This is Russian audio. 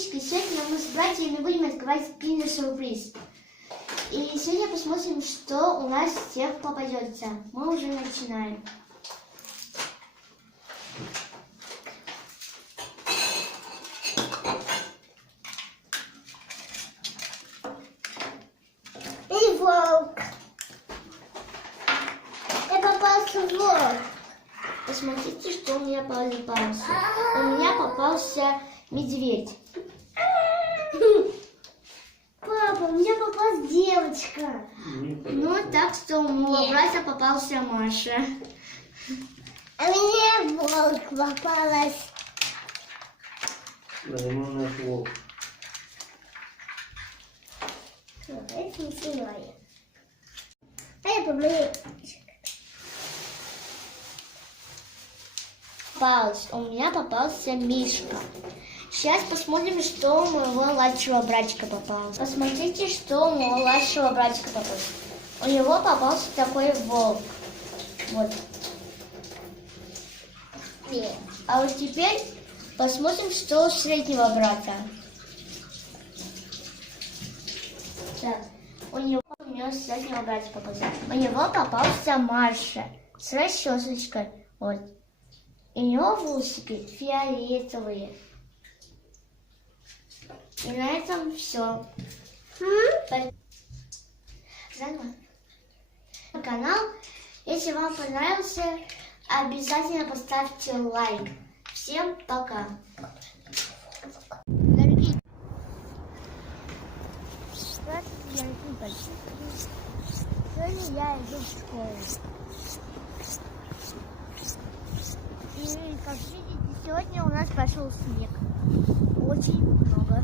подписчики, сегодня мы с братьями будем открывать киндер-сюрприз. И сегодня посмотрим, что у нас всех попадется. Мы уже начинаем. И волк. Я попался в волк. Посмотрите, что у меня попался. У меня попался медведь. Папа, у меня попалась девочка. Ну, так что у моего брата попался Маша. А мне волк попалась. Да, ему наш волк. Это не снимаю. А я помою. У меня попался Мишка. Сейчас посмотрим, что у моего младшего братика попалось. Посмотрите, что у моего младшего братика попалось. У него попался такой волк. Вот. Нет. А вот теперь посмотрим, что у среднего брата. Так, у меня среднего брата попался. У него попался Маша с расчесочкой. Вот. И у него волосики фиолетовые. И на этом все. Заново. Канал. Если вам понравился, обязательно поставьте лайк. Всем пока. Дорогие, сегодня я иду в школу. И, как видите, сегодня у нас пошел снег. Очень много.